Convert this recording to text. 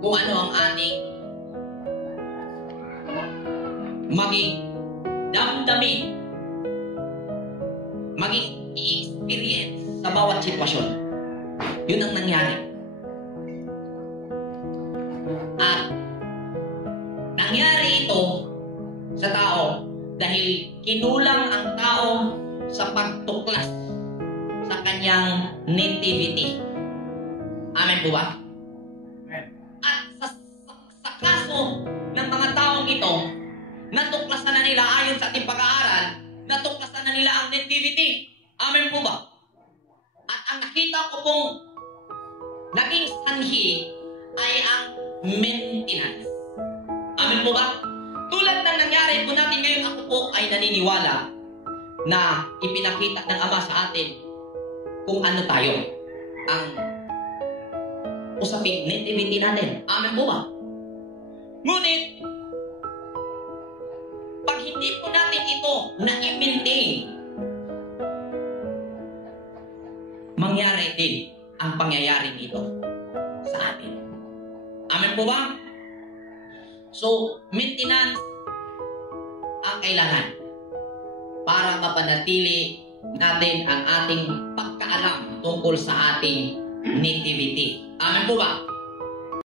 kung ano ang ating maging damdamin, maging experience sa bawat sitwasyon. Yun ang nangyari. At nangyari ito sa tao dahil kinulang ang tao sa pagtuklas sa kanyang nativity. Amen po ba? At sa kaso ng mga taong ito, natuklasan na nila ayon sa ating pag-aaral, natuklasan na nila ang nativity. Amen po ba? At ang nakita ko pong naging sanhi ay ang maintenance. Amen po ba? Tulad ng nangyari po natin ngayon, ako po ay naniniwala na ipinakita ng Ama sa atin kung ano tayo. Ang usaping nativity natin. Amen po ba? Ngunit, pag hindi po natin ito na-maintain, mangyari din ang pangyayaring ito sa atin. Amen po ba? So, maintenance ang kailangan para mapanatili natin ang ating pagkaalam tungkol sa ating nativity. Amen po ba?